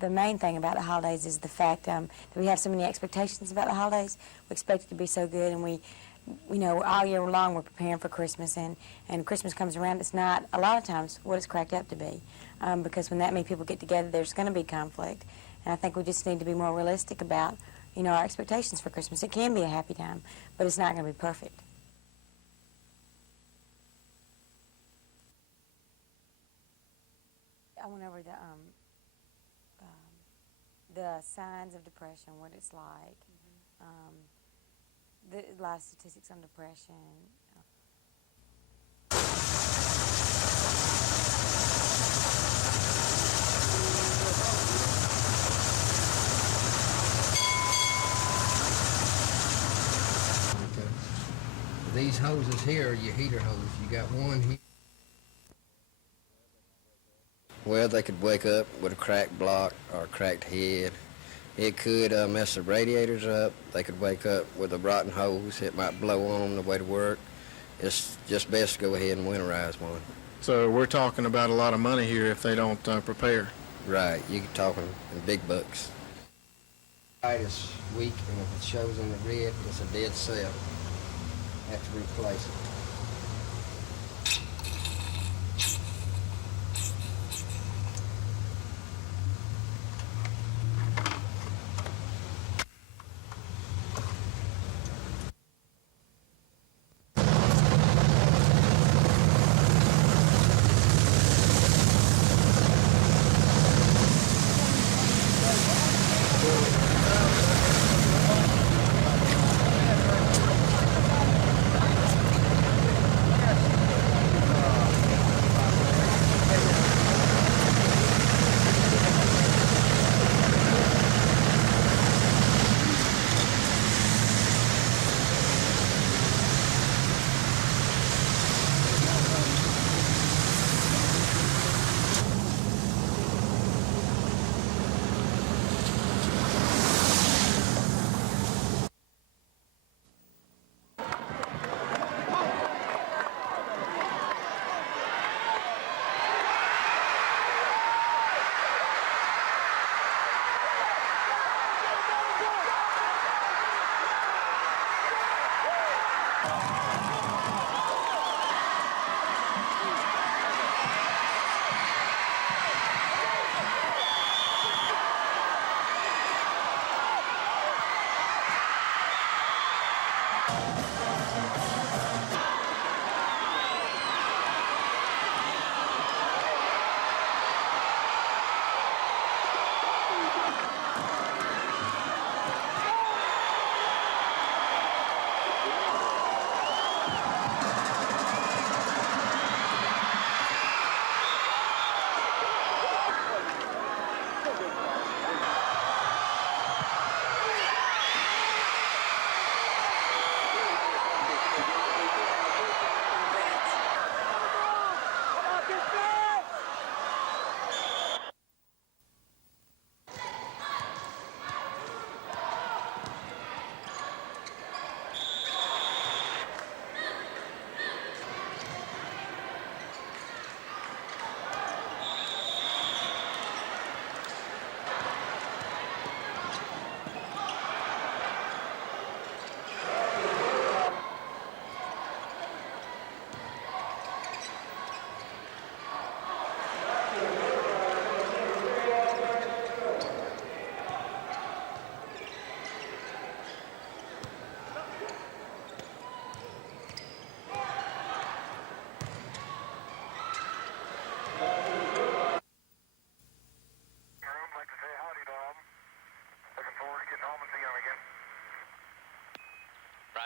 the main thing about the holidays is the fact that we have so many expectations about the holidays. We expect it to be so good, and we know, all year long we're preparing for Christmas, and Christmas comes around, it's not, a lot of times, what it's cracked up to be. Because when that many people get together, there's going to be conflict. And I think we just need to be more realistic about, our expectations for Christmas. It can be a happy time, but it's not going to be perfect. I went over the signs of depression, what it's like, a lot of statistics on depression. These hoses here are your heater hose. You got one here. Well, they could wake up with a cracked block or a cracked head. It could mess the radiators up. They could wake up with a rotten hose. It might blow on them the way to work. It's just best to go ahead and winterize one. So we're talking about a lot of money here if they don't prepare. Right, you're talking in big bucks. Light is weak, and if it shows in the red, it's a dead cell. Have to replace it.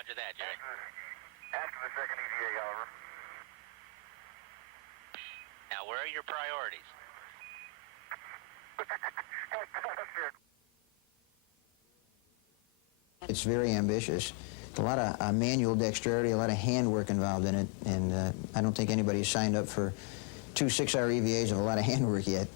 Roger that, Jerry. After the second ETA, however. Now, where are your priorities? It's very ambitious. A lot of manual dexterity, a lot of handwork involved in it, and I don't think anybody's signed up for 2 6-hour EVAs of a lot of handwork yet.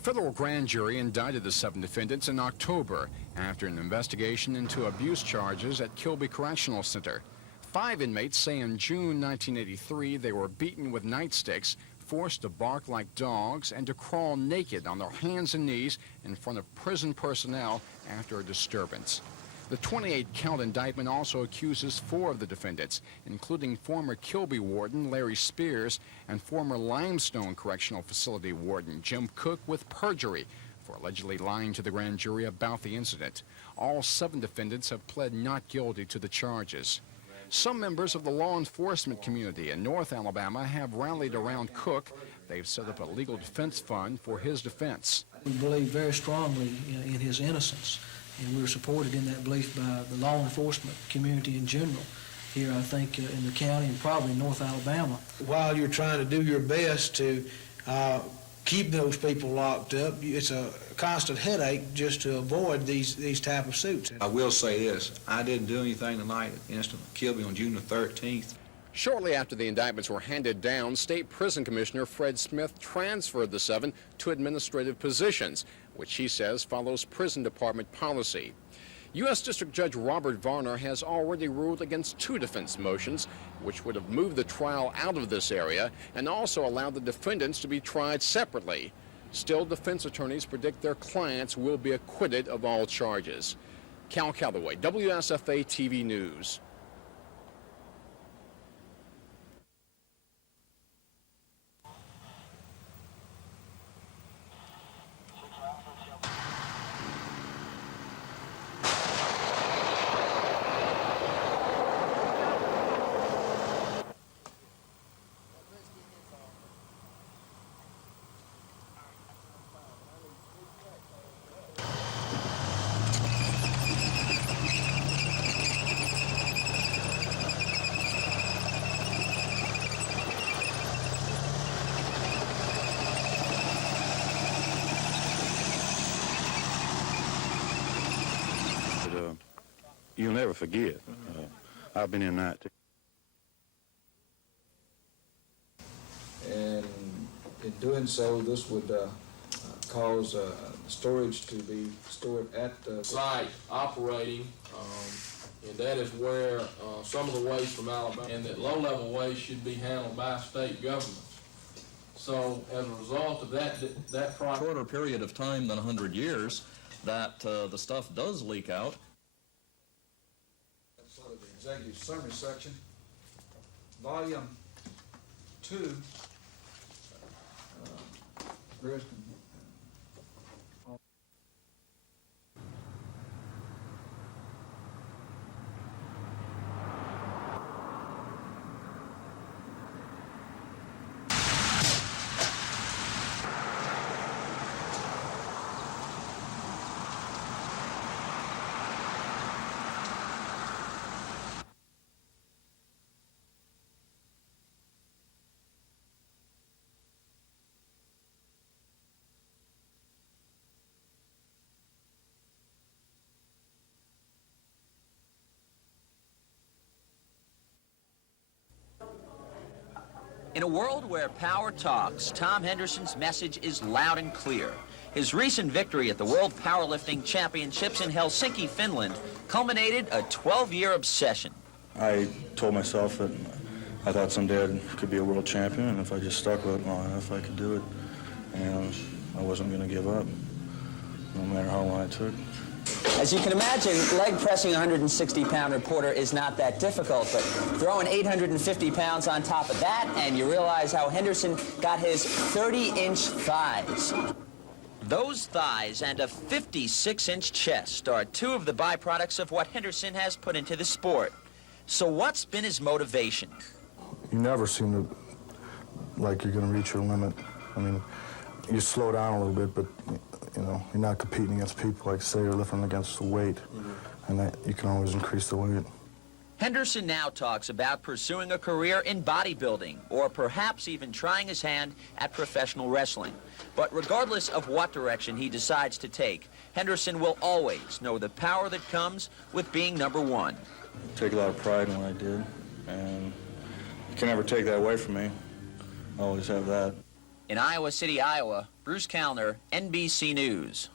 federal grand jury indicted the 7 defendants in October after an investigation into abuse charges at Kilby Correctional Center. 5 inmates say in June 1983 they were beaten with nightsticks, forced to bark like dogs, and to crawl naked on their hands and knees in front of prison personnel after a disturbance. The 28-count indictment also accuses 4 of the defendants, including former Kilby warden Larry Spears and former Limestone Correctional Facility warden Jim Cook, with perjury for allegedly lying to the grand jury about the incident. All 7 defendants have pled not guilty to the charges. Some members of the law enforcement community in North Alabama have rallied around Cook. They've set up a legal defense fund for his defense. We believe very strongly in his innocence, and we were supported in that belief by the law enforcement community in general here, I think, in the county and probably in North Alabama. While you're trying to do your best to keep those people locked up, it's a constant headache just to avoid these type of suits. I will say this, I didn't do anything tonight at the incident of Kilby on June the 13th. Shortly after the indictments were handed down, State Prison Commissioner Fred Smith transferred the 7 to administrative positions, which he says follows prison department policy. U.S. District Judge Robert Varner has already ruled against 2 defense motions, which would have moved the trial out of this area and also allowed the defendants to be tried separately. Still, defense attorneys predict their clients will be acquitted of all charges. Cal Calloway, WSFA TV News. You'll never forget. I've been in that. And in doing so, this would cause storage to be stored at the site operating, and that is where some of the waste from Alabama and that low-level waste should be handled by state governments. So as a result of that project, shorter period of time than 100 years, that the stuff does leak out. sort of the executive summary section, volume 2. Bruce can In a world where power talks, Tom Henderson's message is loud and clear. His recent victory at the World Powerlifting Championships in Helsinki, Finland, culminated a 12-year obsession. I told myself that I thought someday I could be a world champion, and if I just stuck with it long enough, I could do it. And I wasn't going to give up, no matter how long it took. As you can imagine, leg pressing a 160-pound reporter is not that difficult, but throwing 850 pounds on top of that, and you realize how Henderson got his 30-inch thighs. Those thighs and a 56-inch chest are 2 of the byproducts of what Henderson has put into the sport. So what's been his motivation? You never seem to, like you're going to reach your limit. I mean, you slow down a little bit, but you know, you're not competing against people, like say you're lifting against the weight, and that you can always increase the weight. Henderson now talks about pursuing a career in bodybuilding, or perhaps even trying his hand at professional wrestling. But regardless of what direction he decides to take, Henderson will always know the power that comes with being #1. I take a lot of pride in what I did, and you can never take that away from me. I always have that. In Iowa City, Iowa, Bruce Callner, NBC News.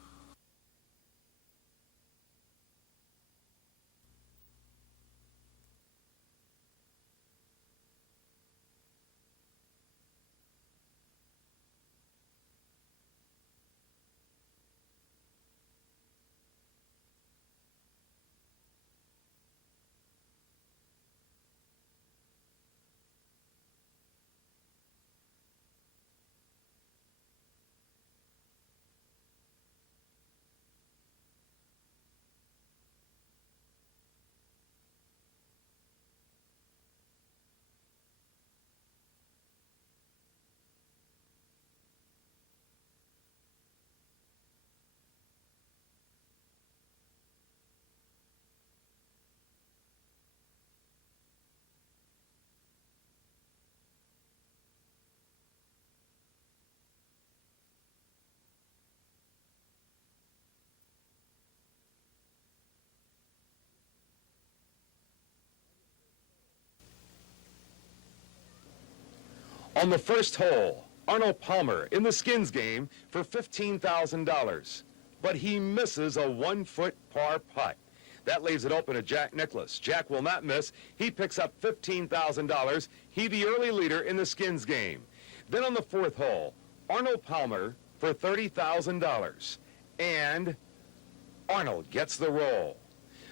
On the first hole, Arnold Palmer in the skins game for $15,000. But he misses a 1-foot par putt. That leaves it open to Jack Nicklaus. Jack will not miss. He picks up $15,000. He the early leader in the skins game. Then on the fourth hole, Arnold Palmer for $30,000. And Arnold gets the roll.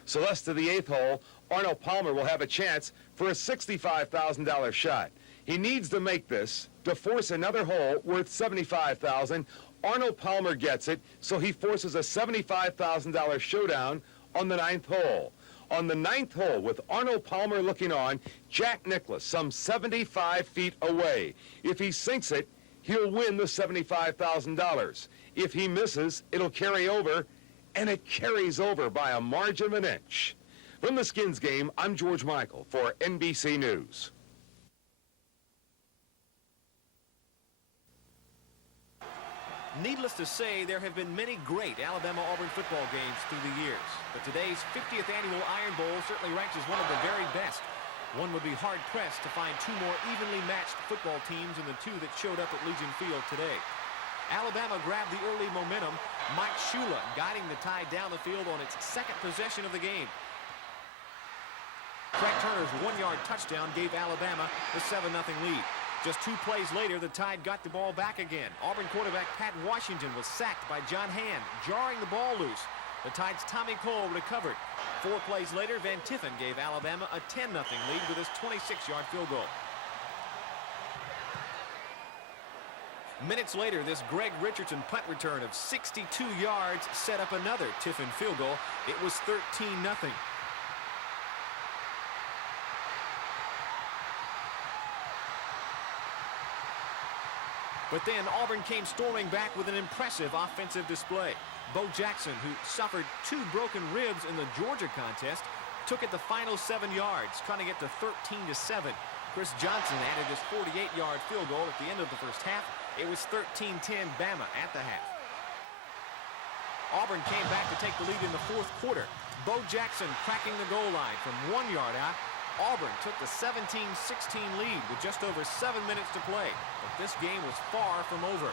So thus to the eighth hole, Arnold Palmer will have a chance for a $65,000 shot. He needs to make this to force another hole worth $75,000. Arnold Palmer gets it, so he forces a $75,000 showdown on the ninth hole. On the ninth hole, with Arnold Palmer looking on, Jack Nicklaus some 75 feet away. If he sinks it, he'll win the $75,000. If he misses, it'll carry over, and it carries over by a margin of an inch. From the skins game, I'm George Michael for NBC News. Needless to say, there have been many great Alabama-Auburn football games through the years. But today's 50th annual Iron Bowl certainly ranks as one of the very best. One would be hard-pressed to find two more evenly matched football teams than the two that showed up at Legion Field today. Alabama grabbed the early momentum. Mike Shula guiding the Tide down the field on its second possession of the game. Craig Turner's one-yard touchdown gave Alabama the 7-0 lead. Just 2 plays later, the Tide got the ball back again. Auburn quarterback Pat Washington was sacked by John Hand, jarring the ball loose. The Tide's Tommy Cole recovered. 4 plays later, Van Tiffen gave Alabama a 10-0 lead with his 26-yard field goal. Minutes later, this Greg Richardson punt return of 62 yards set up another Tiffen field goal. It was 13-0. But then Auburn came storming back with an impressive offensive display. Bo Jackson, who suffered 2 broken ribs in the Georgia contest, took it the final 7 yards, cutting it to 13-7. Chris Johnson added his 48-yard field goal at the end of the first half. It was 13-10 Bama at the half. Auburn came back to take the lead in the fourth quarter. Bo Jackson cracking the goal line from 1 yard out. Auburn took the 17-16 lead with just over 7 minutes to play. But this game was far from over.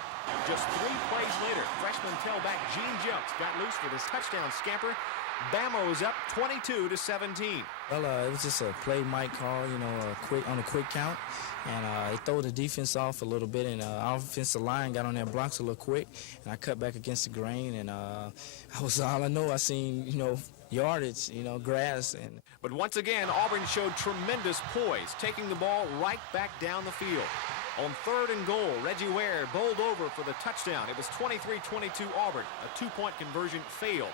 Just 3 plays later, freshman tailback Gene Jumps got loose for this touchdown scamper. Bama was up 22-17. Well, it was just a play Mike called, on a quick count. And it threw the defense off a little bit, and our offensive line got on their blocks a little quick. And I cut back against the grain, and all I know. I seen, yardage, grass. But once again, Auburn showed tremendous poise, taking the ball right back down the field. On 3rd and goal, Reggie Ware bowled over for the touchdown. It was 23-22 Auburn. A 2-point conversion failed.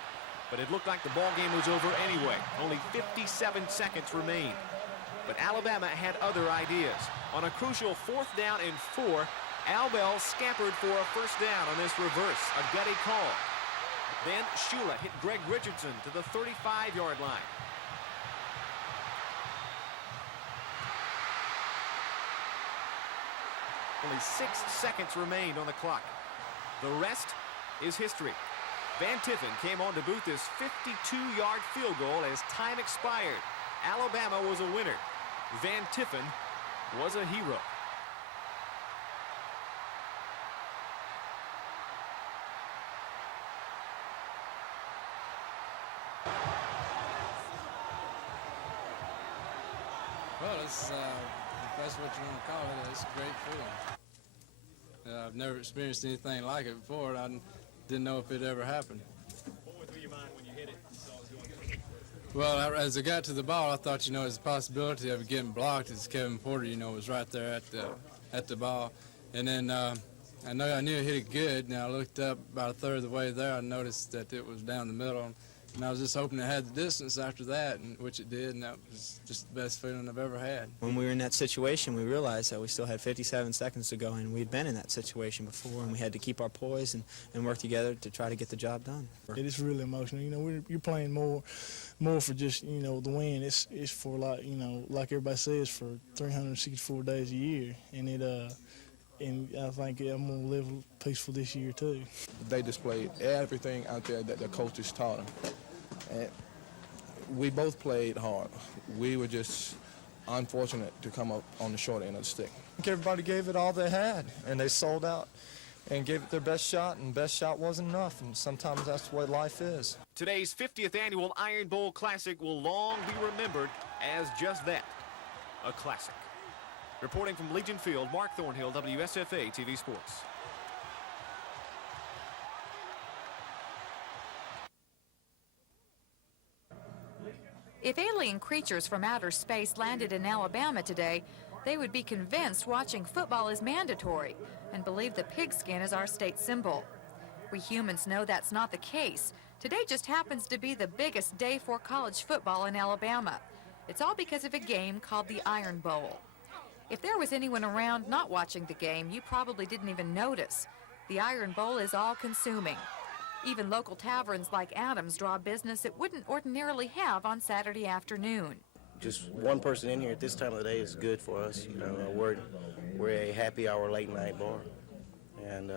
But it looked like the ball game was over anyway. Only 57 seconds remained. But Alabama had other ideas. On a crucial 4th down and 4, Al Bell scampered for a first down on this reverse, a gutty call. Then Shula hit Greg Richardson to the 35-yard line. Only 6 seconds remained on the clock. The rest is history. Van Tiffen came on to boot this 52-yard field goal as time expired. Alabama was a winner. Van Tiffen was a hero. Well, it's, if that's what you want to call it, it's a great feeling. I've never experienced anything like it before, and I didn't know if it ever happened. What went through your mind when you hit it and saw it was going good? Well, as I got to the ball, I thought, there's a possibility of it getting blocked as Kevin Porter, was right there at the ball. And then I knew I hit it good, and I looked up about a third of the way there. I noticed that it was down the middle, and I was just hoping it had the distance after that, which it did, and that was just the best feeling I've ever had. When we were in that situation, we realized that we still had 57 seconds to go, and we'd been in that situation before, and we had to keep our poise and work together to try to get the job done. It is really emotional. You're playing more for just, the win. It's for, like everybody says, for 364 days a year, and I think I'm going to live peaceful this year, too. They displayed everything out there that the coaches taught them. And we both played hard. We were just unfortunate to come up on the short end of the stick. I think everybody gave it all they had, and they sold out and gave it their best shot, and best shot wasn't enough, and sometimes that's the way life is. Today's 50th annual Iron Bowl Classic will long be remembered as just that, a classic. Reporting from Legion Field, Mark Thornhill, WSFA TV Sports. If alien creatures from outer space landed in Alabama today, they would be convinced watching football is mandatory and believe the pigskin is our state symbol. We humans know that's not the case. Today just happens to be the biggest day for college football in Alabama. It's all because of a game called the Iron Bowl. If there was anyone around not watching the game, you probably didn't even notice. The Iron Bowl is all-consuming. Even local taverns like Adams draw business it wouldn't ordinarily have on Saturday afternoon. Just one person in here at this time of the day is good for us. We're a happy hour late night bar. And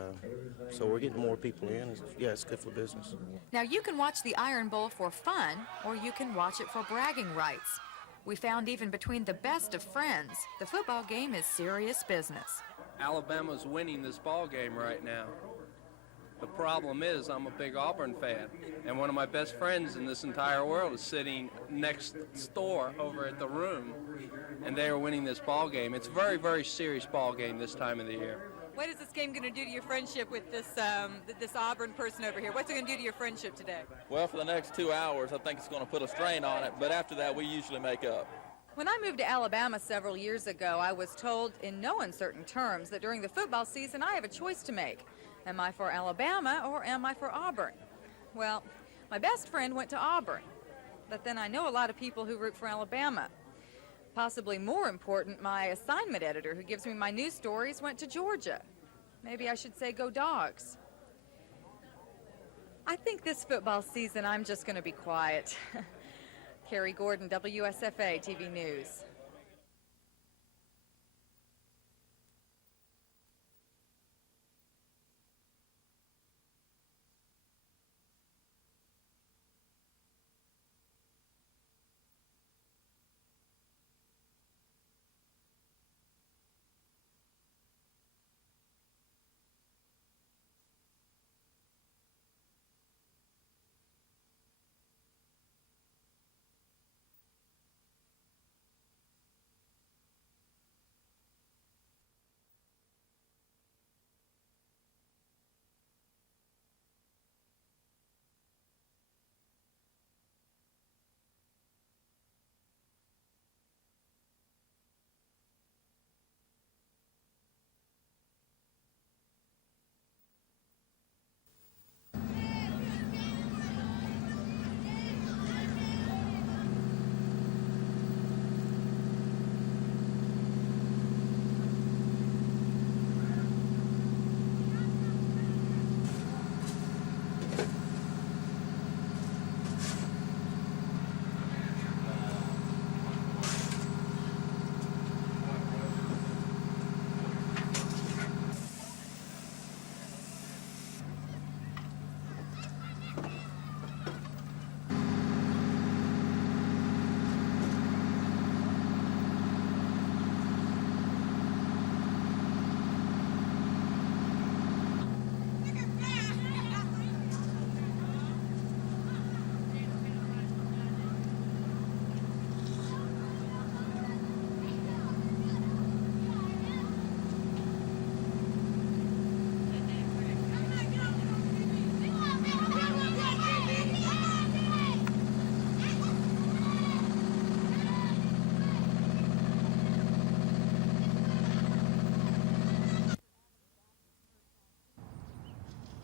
so we're getting more people in. It's good for business. Now you can watch the Iron Bowl for fun, or you can watch it for bragging rights. We found even between the best of friends, the football game is serious business. Alabama's winning this ball game right now. The problem is I'm a big Auburn fan, and one of my best friends in this entire world is sitting next door over at the room, and they are winning this ball game. It's a very, very serious ball game this time of the year. What is this game going to do to your friendship with this Auburn person over here? What's it going to do to your friendship today? Well, for the next 2 hours, I think it's going to put a strain on it, but after that, we usually make up. When I moved to Alabama several years ago, I was told in no uncertain terms that during the football season, I have a choice to make. Am I for Alabama or am I for Auburn? Well, my best friend went to Auburn, but then I know a lot of people who root for Alabama. Possibly more important, my assignment editor who gives me my news stories went to Georgia. Maybe I should say go Dogs. I think this football season I'm just going to be quiet. Carrie Gordon, WSFA TV News.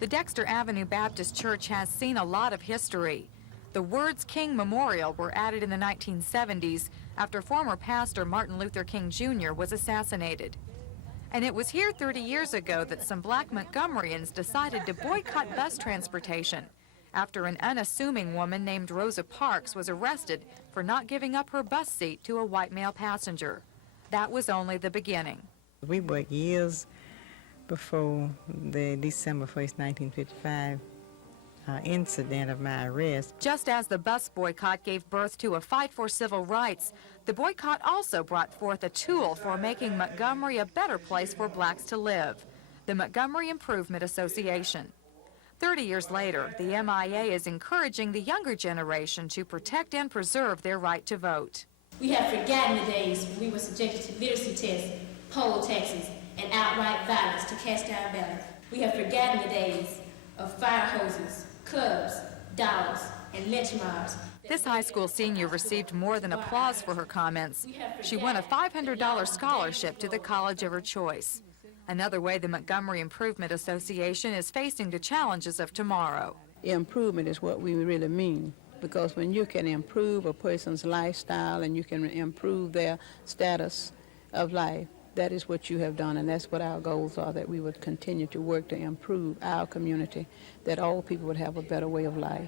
The Dexter Avenue Baptist Church has seen a lot of history. The words King Memorial were added in the 1970s after former pastor Martin Luther King Jr. was assassinated. And it was here 30 years ago that some black Montgomeryans decided to boycott bus transportation after an unassuming woman named Rosa Parks was arrested for not giving up her bus seat to a white male passenger. That was only the beginning. We worked years before the December 1st, 1955 incident of my arrest. Just as the bus boycott gave birth to a fight for civil rights, the boycott also brought forth a tool for making Montgomery a better place for blacks to live, the Montgomery Improvement Association. 30 years later, the MIA is encouraging the younger generation to protect and preserve their right to vote. We have forgotten the days when we were subjected to literacy tests, poll taxes, and outright violence to cast our ballot. We have forgotten the days of fire hoses, clubs, dogs, and lynch mobs. This high school senior received more than applause for her comments. She won a $500 scholarship to the college of her choice. Another way the Montgomery Improvement Association is facing the challenges of tomorrow. Improvement is what we really mean, because when you can improve a person's lifestyle and you can improve their status of life, that is what you have done, and that's what our goals are, that we would continue to work to improve our community, that all people would have a better way of life.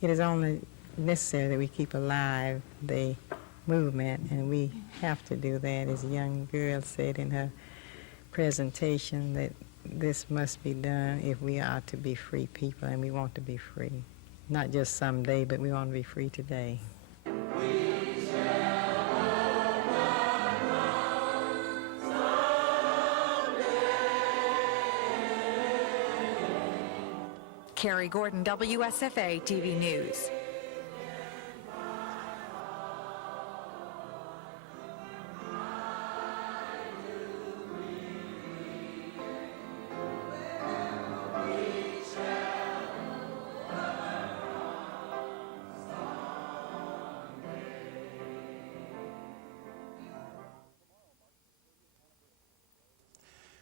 It is only necessary that we keep alive the movement, and we have to do that. As a young girl said in her presentation, that this must be done if we are to be free people, and we want to be free. Not just someday, but we want to be free today. Carrie Gordon, WSFA TV News.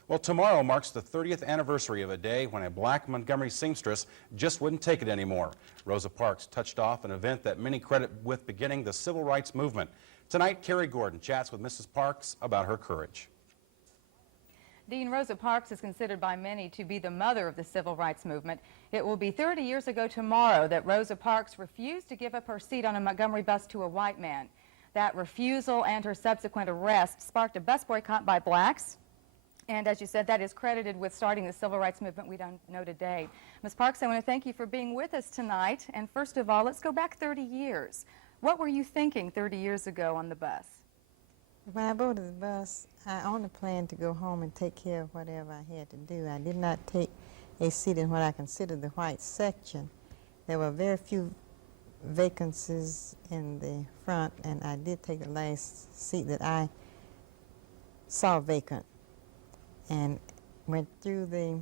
Well, tomorrow marks the 30th anniversary of a day when a black Montgomery seamstress just wouldn't take it anymore. Rosa Parks touched off an event that many credit with beginning the civil rights movement. Tonight, Carrie Gordon chats with Mrs. Parks about her courage. Dean, Rosa Parks is considered by many to be the mother of the civil rights movement. It will be 30 years ago tomorrow that Rosa Parks refused to give up her seat on a Montgomery bus to a white man. That refusal and her subsequent arrest sparked a bus boycott by blacks. And as you said, that is credited with starting the civil rights movement we don't know today. Ms. Parks, I want to thank you for being with us tonight. And first of all, let's go back 30 years. What were you thinking 30 years ago on the bus? When I boarded the bus, I only planned to go home and take care of whatever I had to do. I did not take a seat in what I considered the white section. There were very few vacancies in the front, and I did take the last seat that I saw vacant, and went through the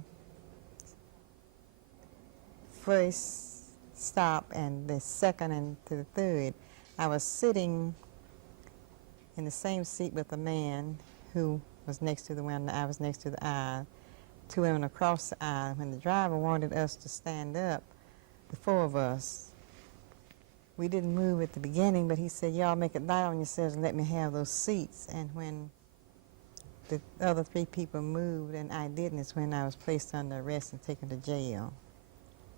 first stop and the second and to the third. I was sitting in the same seat with a man who was next to the window. I was next to the aisle. Two women across the aisle. When the driver wanted us to stand up, the four of us, we didn't move at the beginning, but he said, y'all make it light on yourselves and let me have those seats. And when the other three people moved and I didn't, is when I was placed under arrest and taken to jail.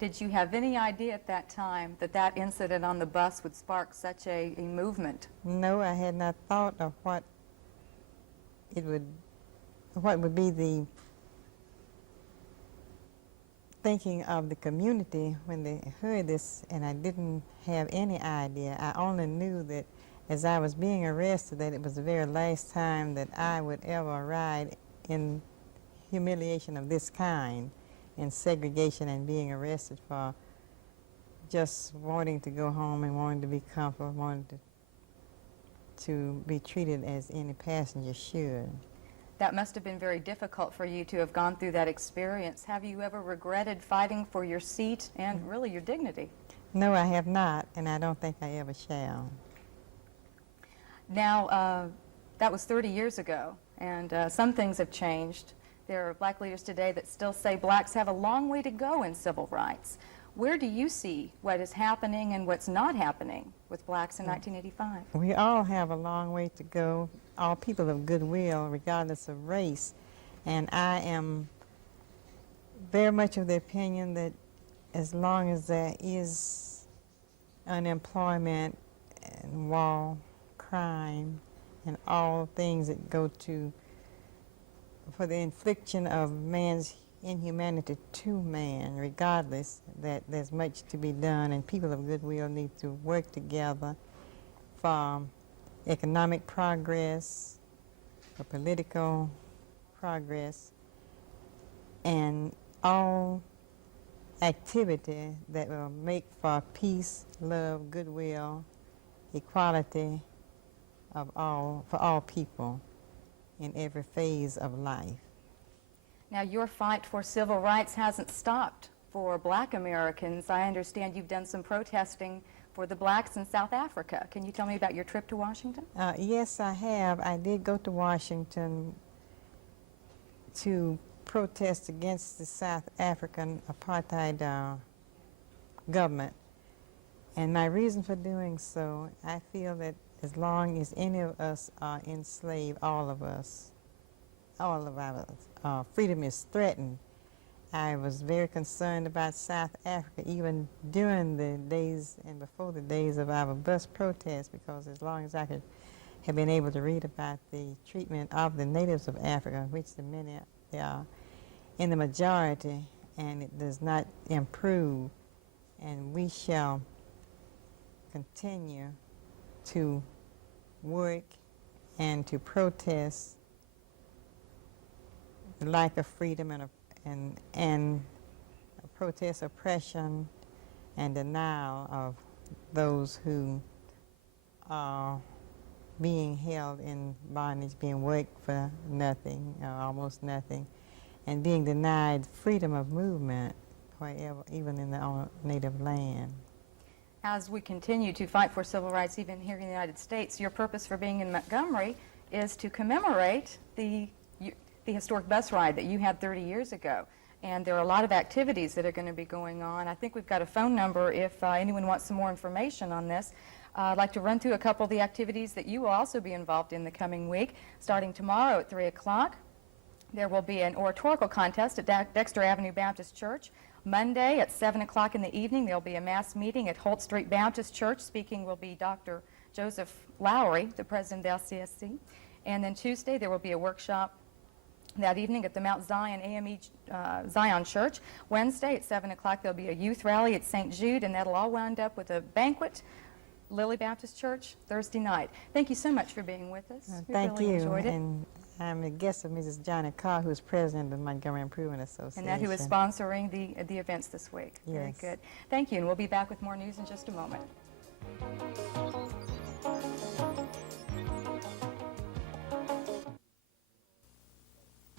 Did you have any idea at that time that that incident on the bus would spark such a movement? No, I had not thought of what would be the thinking of the community when they heard this, and I didn't have any idea. I only knew that as I was being arrested, that it was the very last time that I would ever ride in humiliation of this kind, in segregation and being arrested for just wanting to go home and wanting to be comfortable, wanting to be treated as any passenger should. That must have been very difficult for you to have gone through that experience. Have you ever regretted fighting for your seat and really your dignity? No, I have not, and I don't think I ever shall. Now, that was 30 years ago, and some things have changed. there are black leaders today that still say blacks have a long way to go in civil rights. Where do you see what is happening and what's not happening with blacks in 1985? We all have a long way to go, all people of goodwill, regardless of race. And I am very much of the opinion that as long as there is unemployment and war, crime, and all things that go to for the infliction of man's inhumanity to man, regardless, that there's much to be done, and people of goodwill need to work together for economic progress, for political progress, and all activity that will make for peace, love, goodwill, equality of all, for all people in every phase of life. Now, your fight for civil rights hasn't stopped for black Americans. I understand you've done some protesting for the blacks in South Africa. Can you tell me about your trip to Washington? Yes, I have. I did go to Washington to protest against the South African apartheid government. And my reason for doing so, I feel that as long as any of us are enslaved, all of us, all of our freedom is threatened. I was very concerned about South Africa even during the days and before the days of our bus protests, because as long as I could have been able to read about the treatment of the natives of Africa, which the many they are in the majority, and it does not improve, and we shall continue to work and to protest the lack of freedom and protest oppression and denial of those who are being held in bondage, being worked for nothing, almost nothing, and being denied freedom of movement wherever, even in their own native land. As we continue to fight for civil rights even here in the United States, your purpose for being in Montgomery is to commemorate the historic bus ride that you had 30 years ago. And there are a lot of activities that are going to be going on. I think we've got a phone number if anyone wants some more information on this. I'd like to run through a couple of the activities that you will also be involved in the coming week. Starting tomorrow at 3 o'clock, there will be an oratorical contest at Dexter Avenue Baptist Church. Monday at 7 o'clock in the evening, there'll be a mass meeting at Holt Street Baptist Church. Speaking will be Dr. Joseph Lowry, the president of LCSC. And then Tuesday, there will be a workshop that evening at the Mount Zion AME Zion Church. Wednesday at 7 o'clock, there'll be a youth rally at St. Jude, and that'll all wind up with a banquet, Lily Baptist Church, Thursday night. Thank you so much for being with us. We Thank really you. enjoyed it. And I'm a guest of Mrs. Johnny Carr, who is president of the Montgomery Improvement Association. And that who is sponsoring the events this week. Yes. Very good. Thank you, and we'll be back with more news in just a moment.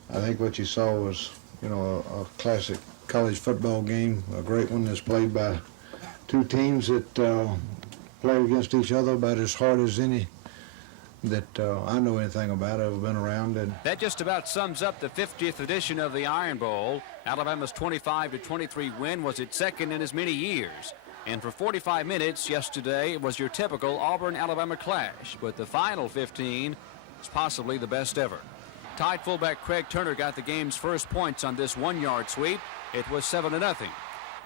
I think what you saw was, you know, a classic college football game, a great one that's played by two teams that play against each other about as hard as any that I know anything about. I've been around. And that just about sums up the 50th edition of the Iron Bowl. Alabama's 25-23 win was its second in as many years. And for 45 minutes yesterday, it was your typical Auburn-Alabama clash. But the final 15 is possibly the best ever. Tide fullback Craig Turner got the game's first points on this one-yard sweep. It was 7-0.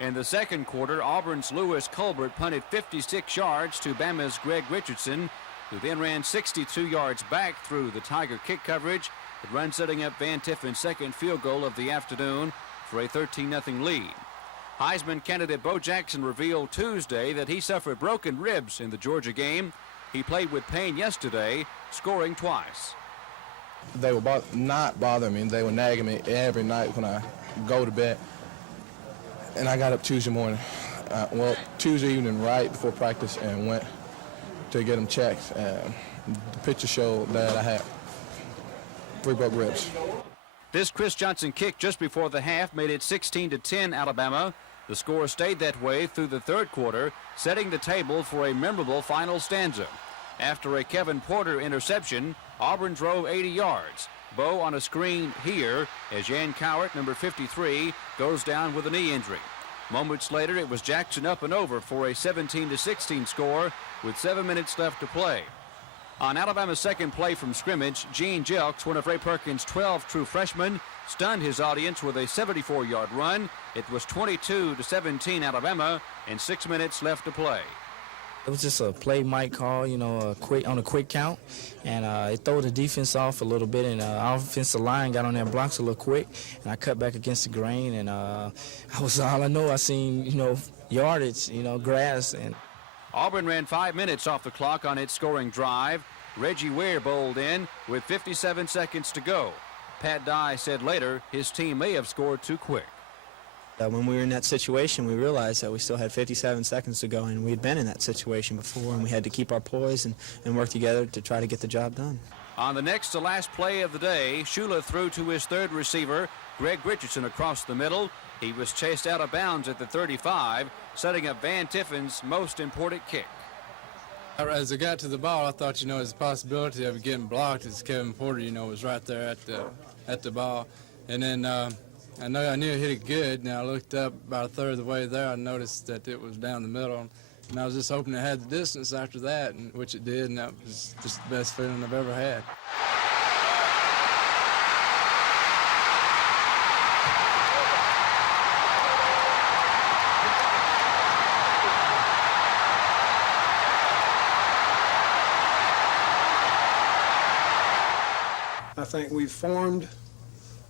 In the second quarter, Auburn's Lewis Colbert punted 56 yards to Bama's Greg Richardson, who then ran 62 yards back through the Tiger kick coverage. It runs setting up Van Tiffin's second field goal of the afternoon for a 13-0 lead. Heisman candidate Bo Jackson revealed Tuesday that he suffered broken ribs in the Georgia game. He played with pain yesterday, scoring twice. They would not bother me. They were nagging me every night when I go to bed. And I got up Tuesday morning, Tuesday evening right before practice, and went to get them checked. And the picture showed that I had 3 broke ribs. This Chris Johnson kick just before the half made it 16-10 Alabama. The score stayed that way through the third quarter, setting the table for a memorable final stanza. After a Kevin Porter interception, Auburn drove 80 yards. Bo on a screen here as Jan Cowart, number 53, goes down with a knee injury. Moments later, it was Jackson up and over for a 17-16 score with 7 minutes left to play. On Alabama's second play from scrimmage, Gene Jelks, one of Ray Perkins' 12 true freshmen, stunned his audience with a 74-yard run. It was 22-17 Alabama and 6 minutes left to play. It was just a play Mike call, you know, on a quick count, and it threw the defense off a little bit, and our offensive line got on their blocks a little quick, and I cut back against the grain, and all I know, I seen, you know, yardage, you know, grass. And Auburn ran 5 minutes off the clock on its scoring drive. Reggie Ware bowled in with 57 seconds to go. Pat Dye said later his team may have scored too quick. When we were in that situation, we realized that we still had 57 seconds to go, and we had been in that situation before, and we had to keep our poise and work together to try to get the job done. On the next to last play of the day, Shula threw to his third receiver, Greg Richardson, across the middle. He was chased out of bounds at the 35, setting up Van Tiffin's most important kick. As I got to the ball, I thought, you know, there's a possibility of it getting blocked as Kevin Porter, you know, was right there at the ball. And then I knew it hit it good, and I looked up about a third of the way there. I noticed that it was down the middle, and I was just hoping it had the distance after that, which it did, and that was just the best feeling I've ever had. I think we've formed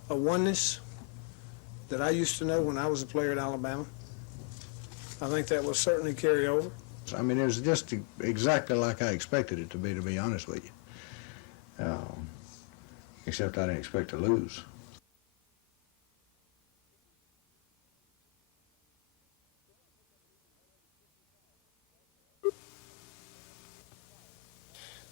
a oneness that I used to know when I was a player at Alabama. I think that will certainly carry over. I mean, it was just exactly like I expected it to be honest with you. Except I didn't expect to lose.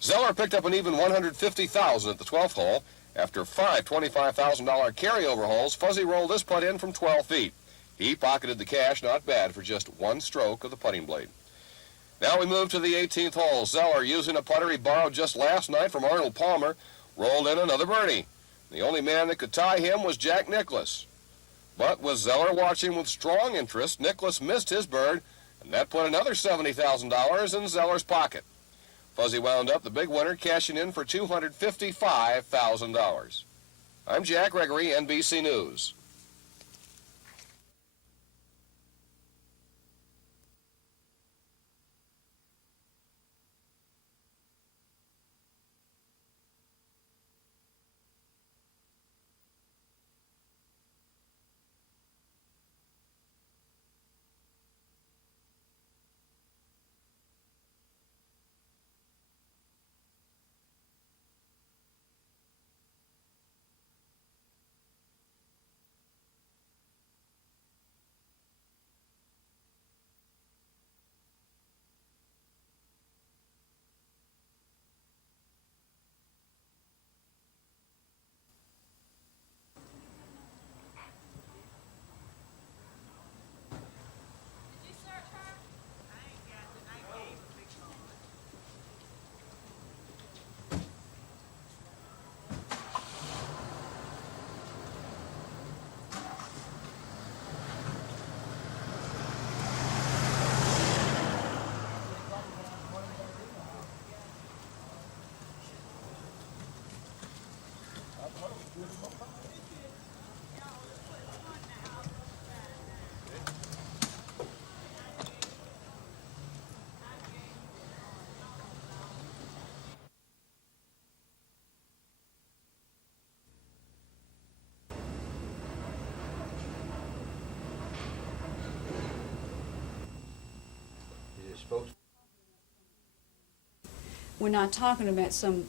Zeller picked up an even $150,000 at the 12th hole. After 5 $25,000 carryover holes, Fuzzy rolled this putt in from 12 feet. He pocketed the cash, not bad for just one stroke of the putting blade. Now we move to the 18th hole. Zeller, using a putter he borrowed just last night from Arnold Palmer, rolled in another birdie. The only man that could tie him was Jack Nicklaus. But with Zeller watching with strong interest, Nicklaus missed his bird, and that put another $70,000 in Zeller's pocket. Fuzzy wound up the big winner, cashing in for $255,000. I'm Jack Gregory, NBC News. We're not talking about some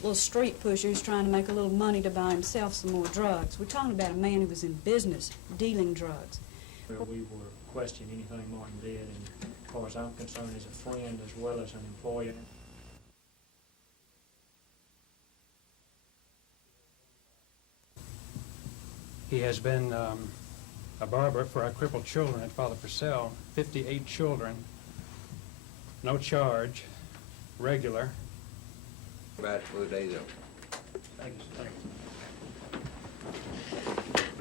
little street pusher who's trying to make a little money to buy himself some more drugs. We're talking about a man who was in business dealing drugs. We were questioning anything Martin did, and as far as I'm concerned, as a friend as well as an employer. He has been a barber for our crippled children at Father Purcell, 58 children, no charge, regular. About 2 days ago. Thank you, sir.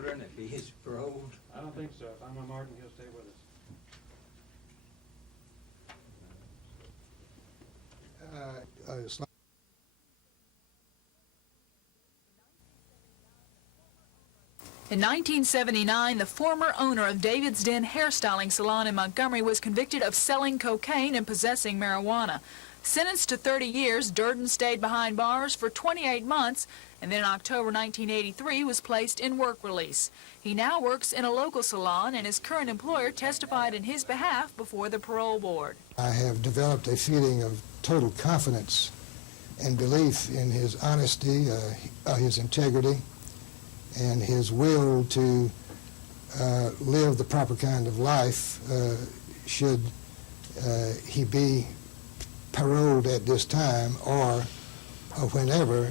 If he is paroled. I don't think so. If I'm a Martin, he'll stay with us. It's not In 1979, the former owner of David's Den hairstyling salon in Montgomery was convicted of selling cocaine and possessing marijuana. Sentenced to 30 years, Durden stayed behind bars for 28 months and then in October 1983 was placed in work release. He now works in a local salon and his current employer testified in his behalf before the parole board. I have developed a feeling of total confidence and belief in his honesty, his integrity, and his will to live the proper kind of life should he be paroled at this time or whenever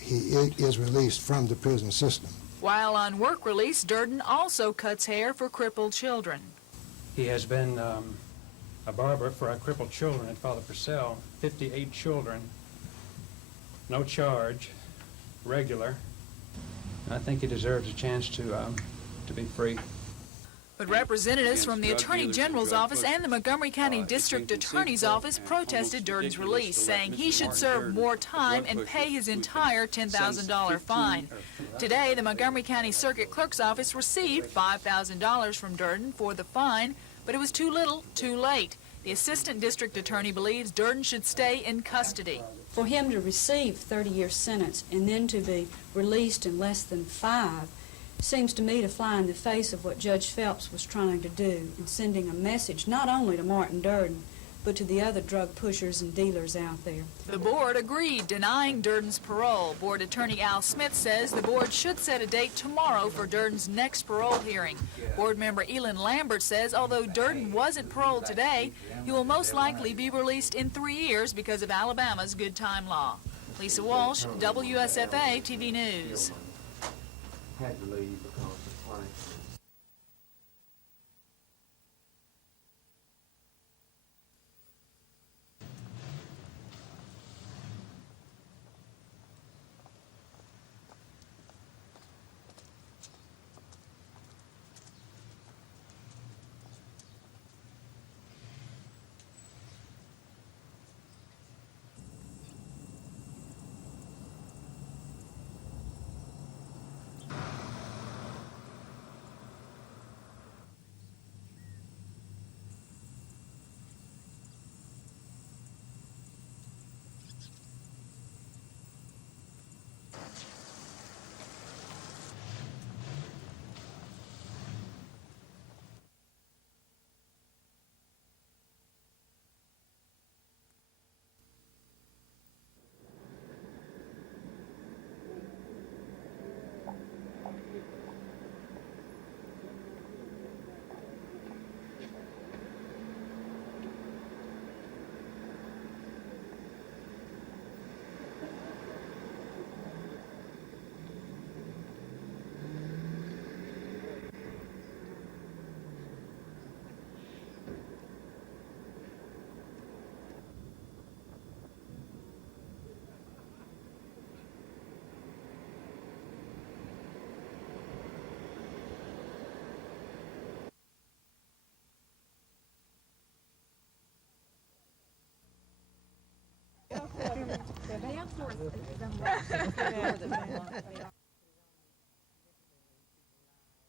he is released from the prison system. While on work release, Durden also cuts hair for crippled children. He has been a barber for our crippled children at Father Purcell, 58 children, no charge, regular. I think he deserves a chance to be free. But representatives from the Attorney General's office and the Montgomery County District Attorney's office protested Durden's release, saying he should serve more time and pay his entire $10,000 fine. Today, the Montgomery County Circuit Clerk's office received $5,000 from Durden for the fine, but it was too little, too late. The Assistant District Attorney believes Durden should stay in custody. For him to receive 30-year sentence and then to be released in less than 5 seems to me to fly in the face of what Judge Phelps was trying to do in sending a message not only to Martin Durden, but to the other drug pushers and dealers out there. The board agreed, denying Durden's parole. Board Attorney Al Smith says the board should set a date tomorrow for Durden's next parole hearing. Board member Elin Lambert says although Durden wasn't paroled today, he will most likely be released in 3 years because of Alabama's good time law. Lisa Walsh, WSFA TV News. Had to leave because of flight.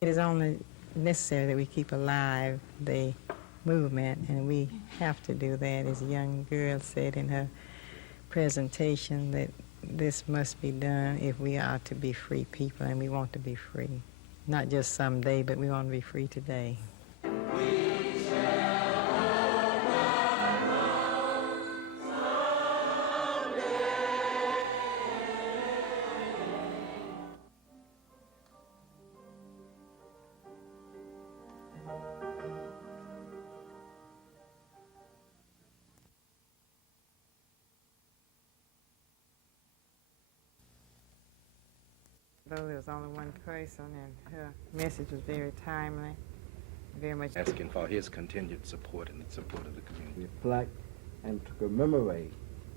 It is only necessary that we keep alive the movement, and we have to do that. As a young girl said in her presentation, that this must be done if we are to be free people, and we want to be free. Not just someday, but we want to be free today. Though there was only one person, and her message was very timely, very much Asking for his continued support and the support of the community. Reflect and to commemorate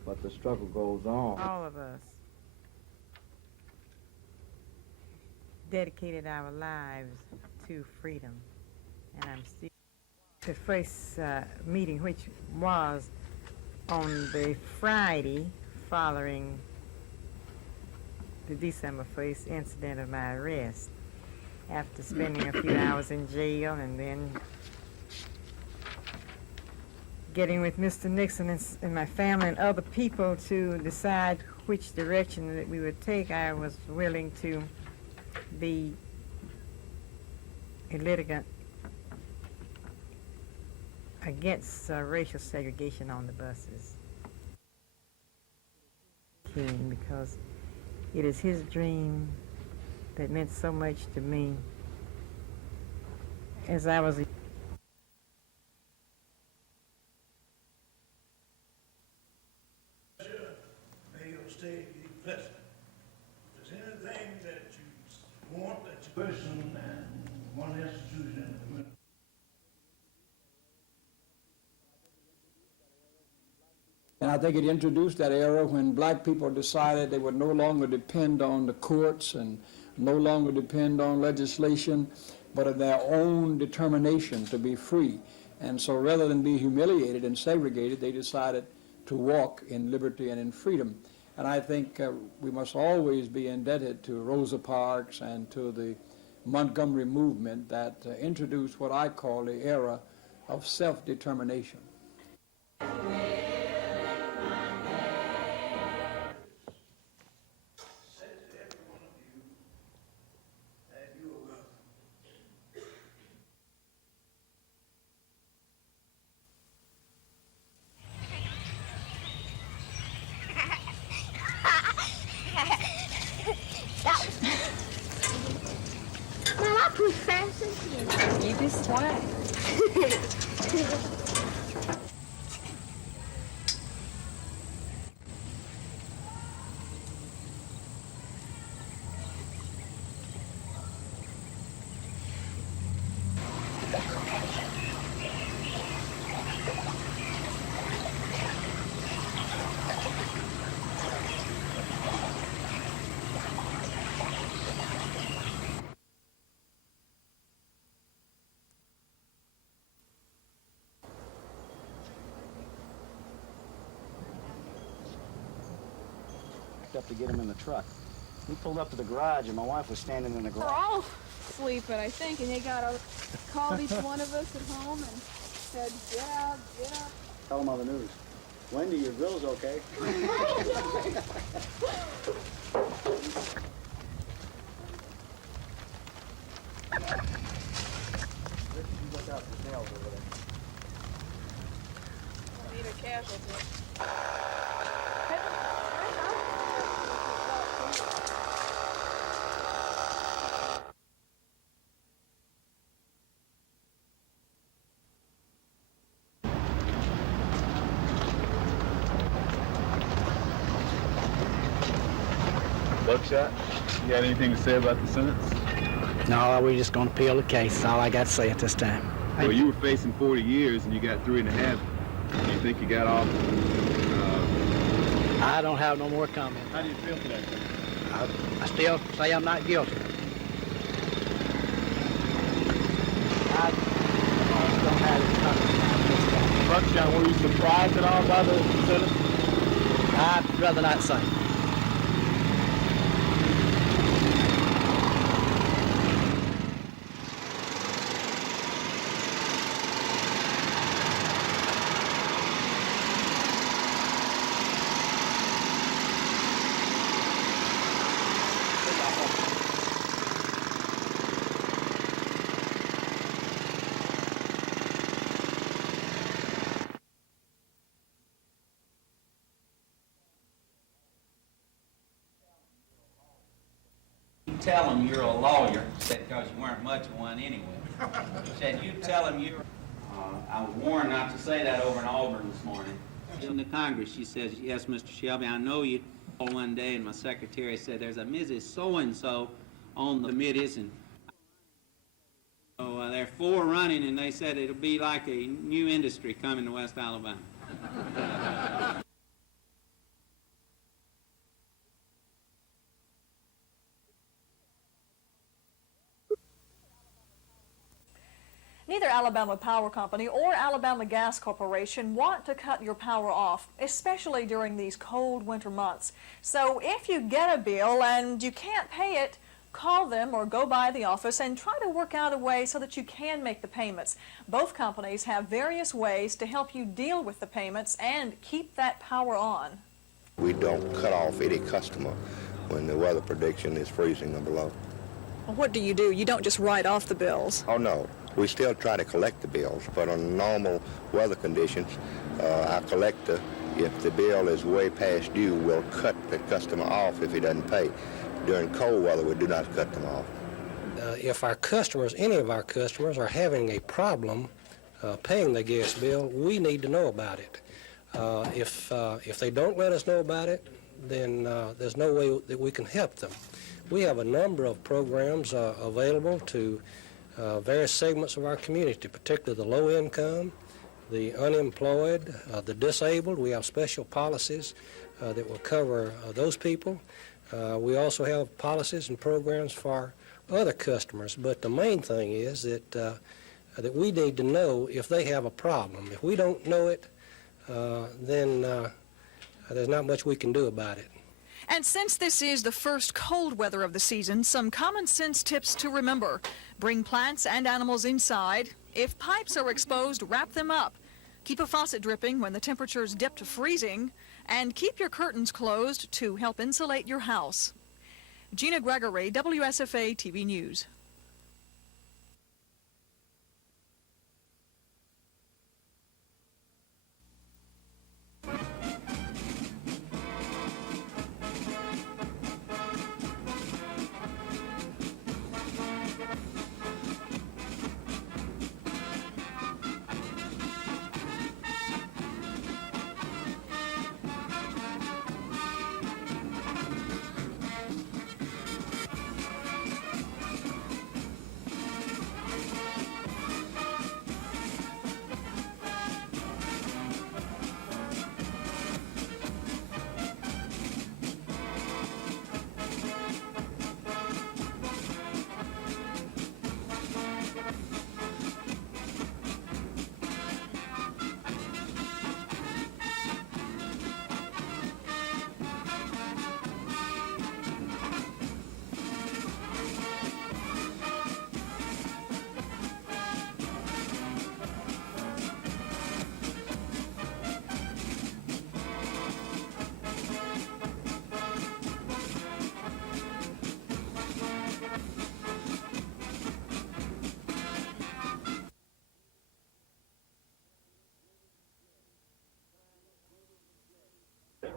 but the struggle goes on. All of us dedicated our lives to freedom, and I'm still. The first meeting, which was on the Friday following the December 1st incident of my arrest, after spending a few hours in jail and then getting with Mr. Nixon and my family and other people to decide which direction that we would take, I was willing to be a litigant against racial segregation on the buses. Because it is his dream that meant so much to me as I was a May your stay be pleasant. If there's anything that you want that your person and one institution And I think it introduced that era when black people decided they would no longer depend on the courts and no longer depend on legislation, but of their own determination to be free. And so rather than be humiliated and segregated, they decided to walk in liberty and in freedom. And I think we must always be indebted to Rosa Parks and to the Montgomery movement that introduced what I call the era of self-determination. You just swag. Up to get him in the truck. We pulled up to the garage and my wife was standing in the garage. We're all sleeping, I think, and he called each one of us at home and said, get out, get up. Tell him on the news. Wendy, your grill's okay. Look out for nails over there. Need a casualty. Buckshot, you got anything to say about the sentence? No, we're just going to appeal the case. That's all I got to say at this time. Well, you were facing 40 years and you got 3.5. Do you think you got off? I don't have no more comment. How do you feel today? I still say I'm not guilty. I don't have any comment. Buckshot, were you surprised at all by the sentence? I'd rather not say. Tell them you're a lawyer, because you weren't much of one anyway. Said you tell them you're. I was warned not to say that over in Auburn this morning. In the Congress, she says, yes, Mr. Shelby, I know you. One day, and my secretary said, there's a Mrs. So-and-so on the committees, and so there are 4 running, and they said it'll be like a new industry coming to West Alabama. Neither Alabama Power Company or Alabama Gas Corporation want to cut your power off, especially during these cold winter months. So if you get a bill and you can't pay it, call them or go by the office and try to work out a way so that you can make the payments. Both companies have various ways to help you deal with the payments and keep that power on. We don't cut off any customer when the weather prediction is freezing or below. Well, what do? You don't just write off the bills? Oh, no. We still try to collect the bills, but on normal weather conditions, our collector, if the bill is way past due, will cut the customer off if he doesn't pay. During cold weather, we do not cut them off. If our customers, any of our customers, are having a problem paying their gas bill, we need to know about it. If they don't let us know about it, then there's no way that we can help them. We have a number of programs available to various segments of our community, particularly the low income, the unemployed, the disabled. We have special policies that will cover those people. We also have policies and programs for other customers, but the main thing is that we need to know if they have a problem. If we don't know it, then there's not much we can do about it. And since this is the first cold weather of the season, some common sense tips to remember. Bring plants and animals inside. If pipes are exposed, wrap them up. Keep a faucet dripping when the temperatures dip to freezing. And keep your curtains closed to help insulate your house. Gina Gregory, WSFA TV News.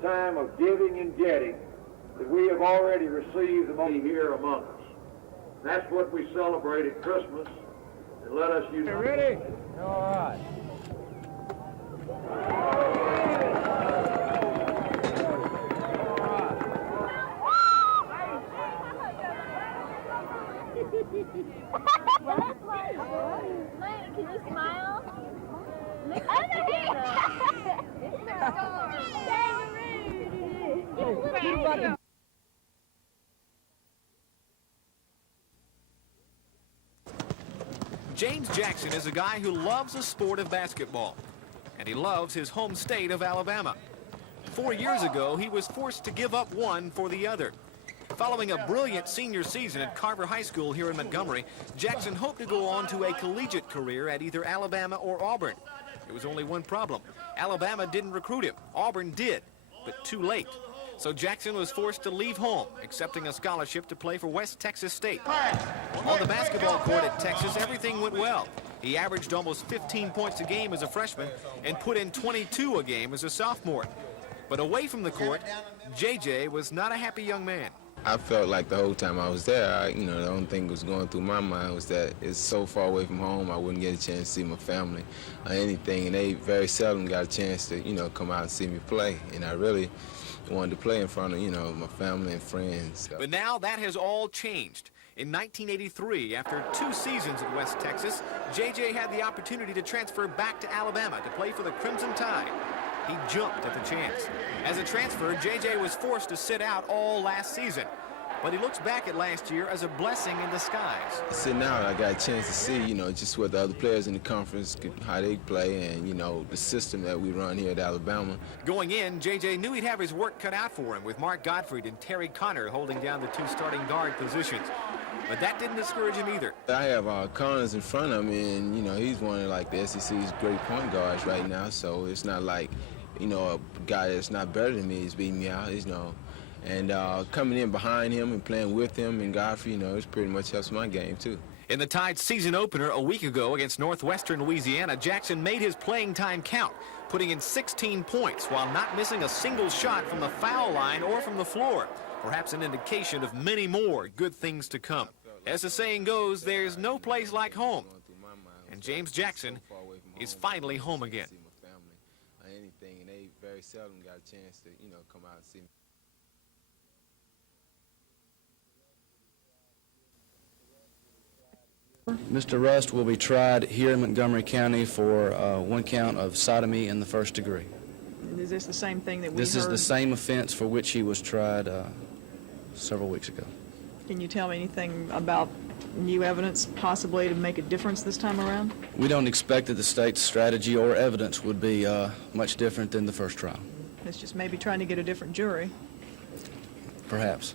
Time of giving and getting that we have already received the money here among us. That's what we celebrate at Christmas, and let us use it. Ready? All right. Can you smile? Look over here. James Jackson is a guy who loves the sport of basketball, and he loves his home state of Alabama. 4 years ago, he was forced to give up one for the other. Following a brilliant senior season at Carver High School here in Montgomery, Jackson hoped to go on to a collegiate career at either Alabama or Auburn. There was only one problem. Alabama didn't recruit him. Auburn did, but too late. So Jackson was forced to leave home, accepting a scholarship to play for West Texas State. On the basketball court at Texas, everything went well. He averaged almost 15 points a game as a freshman and put in 22 a game as a sophomore. But away from the court, JJ was not a happy young man. I felt like the whole time I was there, the only thing that was going through my mind was that it's so far away from home, I wouldn't get a chance to see my family or anything, and they very seldom got a chance to, come out and see me play, and I really wanted to play in front of, my family and friends. But now that has all changed. In 1983, after 2 seasons at West Texas, JJ had the opportunity to transfer back to Alabama to play for the Crimson Tide. He jumped at the chance. As a transfer, JJ was forced to sit out all last season. but he looks back at last year as a blessing in disguise. Sitting out, I got a chance to see, just what the other players in the conference, how they play, and, the system that we run here at Alabama. Going in, J.J. knew he'd have his work cut out for him with Mark Gottfried and Terry Connor holding down the 2 starting guard positions. But that didn't discourage him either. I have Connors in front of me, and, he's one of, the SEC's great point guards right now, so it's not like, a guy that's not better than me is beating me out, And coming in behind him and playing with him and Godfrey, it pretty much helps my game, too. In the Tide's season opener a week ago against Northwestern Louisiana, Jackson made his playing time count, putting in 16 points while not missing a single shot from the foul line or from the floor. Perhaps an indication of many more good things to come. As the saying goes, there's no place like home. And James Jackson is finally home again. Anything, and they very seldom got a chance to, come out and see me. Mr. Rust will be tried here in Montgomery County for 1 count of sodomy in the 1st degree. Is this the same thing that we This heard? is the same offense for which he was tried several weeks ago. Can you tell me anything about new evidence possibly to make a difference this time around? We don't expect that the state's strategy or evidence would be much different than the first trial. It's just maybe trying to get a different jury. Perhaps.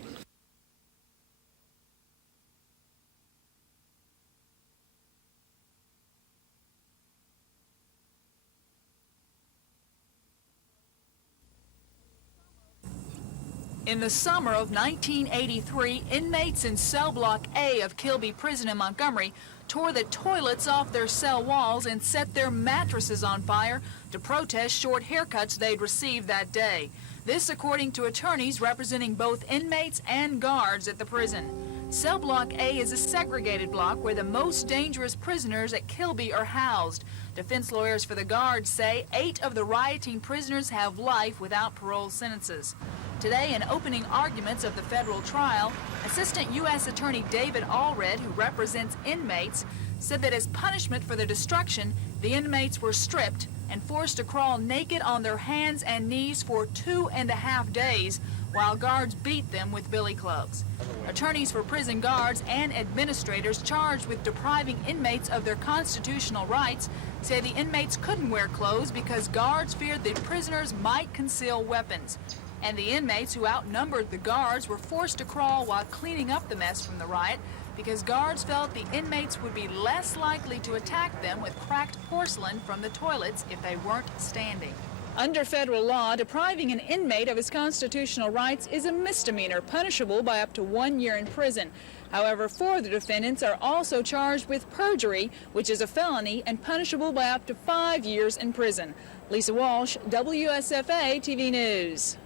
In the summer of 1983, inmates in cell block A of Kilby Prison in Montgomery tore the toilets off their cell walls and set their mattresses on fire to protest short haircuts they'd received that day. This according to attorneys representing both inmates and guards at the prison. Cell block A is a segregated block where the most dangerous prisoners at Kilby are housed. Defense lawyers for the guards say 8 of the rioting prisoners have life without parole sentences. Today, in opening arguments of the federal trial, Assistant U.S. Attorney David Allred, who represents inmates, said that as punishment for the destruction, the inmates were stripped and forced to crawl naked on their hands and knees for 2.5 days while guards beat them with billy clubs. Attorneys for prison guards and administrators charged with depriving inmates of their constitutional rights say the inmates couldn't wear clothes because guards feared the prisoners might conceal weapons. And the inmates who outnumbered the guards were forced to crawl while cleaning up the mess from the riot because guards felt the inmates would be less likely to attack them with cracked porcelain from the toilets if they weren't standing. Under federal law, depriving an inmate of his constitutional rights is a misdemeanor, punishable by up to 1 year in prison. However, 4 of the defendants are also charged with perjury, which is a felony and punishable by up to 5 years in prison. Lisa Walsh, WSFA TV News.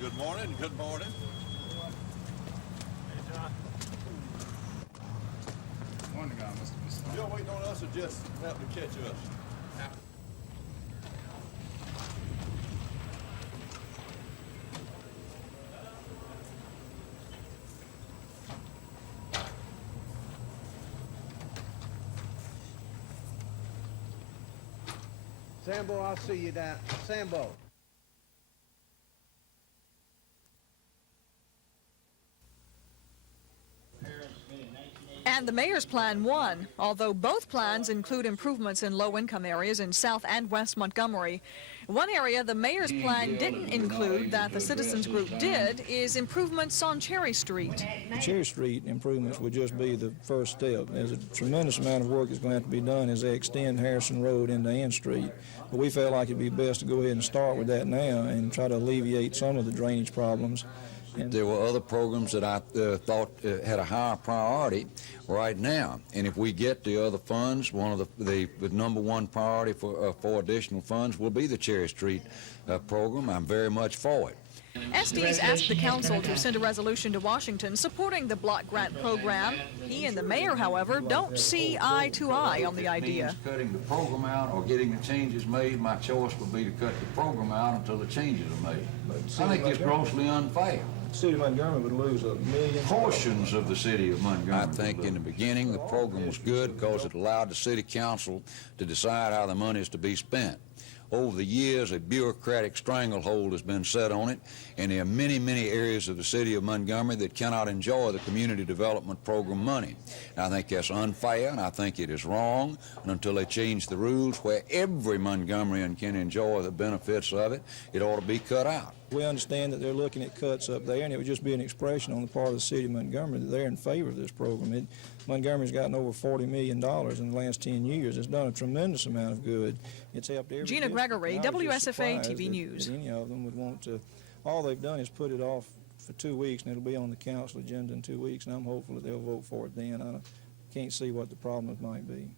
Good morning, good morning. Hey, John. Morning, Mr. You're waiting on us or just happened to catch us? Sambo, I'll see you down. Sambo. And the mayor's plan won, although both plans include improvements in low-income areas in South and West Montgomery. One area the mayor's plan didn't include that the citizens group did is improvements on Cherry Street. Cherry Street improvements would just be the first step. There's a tremendous amount of work that's going to have to be done as they extend Harrison Road into N Street. But we felt like it'd be best to go ahead and start with that now and try to alleviate some of the drainage problems. And there were other programs that I thought had a higher priority right now. And if we get the other funds, one of the number one priority for additional funds will be the Cherry Street program. I'm very much for it. Estes asked the council to send a resolution to Washington supporting the block grant program. He and the mayor, however, don't see eye to eye on the idea. Cutting the program out or getting the changes made, my choice would be to cut the program out until the changes are made. I think it's grossly unfair. the city of Montgomery would lose $1 million. Portions of the city of Montgomery. I think in the beginning the program was good because it allowed the city council to decide how the money is to be spent. Over the years, a bureaucratic stranglehold has been set on it, and there are many, many areas of the city of Montgomery that cannot enjoy the community development program money. And I think that's unfair, and I think it is wrong, and until they change the rules where every Montgomeryan can enjoy the benefits of it, it ought to be cut out. We understand that they're looking at cuts up there, and it would just be an expression on the part of the city of Montgomery that they're in favor of this program. Montgomery's gotten over $40 million in the last 10 years. It's done a tremendous amount of good. It's helped every Gina Gregory, WSFA TV News. That any of them would want to. All they've done is put it off for 2 weeks, and it'll be on the council agenda in 2 weeks, and I'm hopeful that they'll vote for it then. I can't see what the problems might be.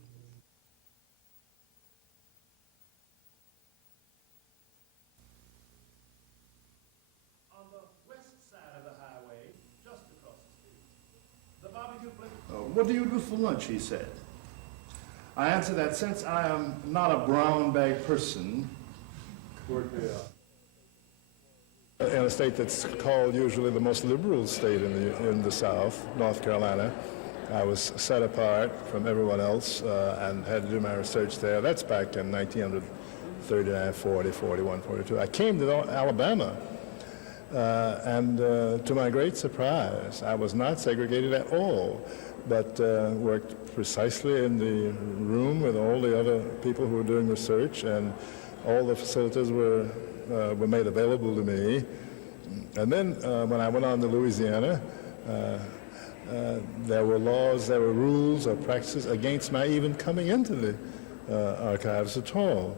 What do you do for lunch, he said. I answered that since I am not a brown bag person, in a state that's called usually the most liberal state in the South, North Carolina, I was set apart from everyone else and had to do my research there. That's back in 1939, 40, 41, 42. I came to Alabama, and to my great surprise, I was not segregated at all, but worked precisely in the room with all the other people who were doing research, and all the facilities were made available to me. And then when I went on to Louisiana, there were laws, there were rules or practices against my even coming into the archives at all.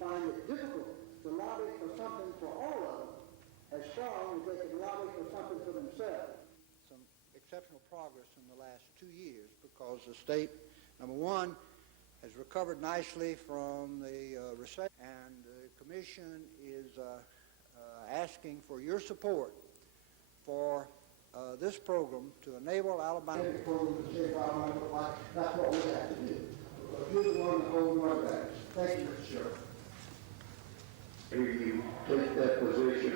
Find it difficult to lobby for something for all of them as strong as they can lobby for something for themselves. Some exceptional progress in the last 2 years because the state, number one, has recovered nicely from the recession, and the commission is asking for your support for this program to enable Alabama. That's what we have to do. You're the one that holds our backs. Thank you, Mr. Sheriff. We take that position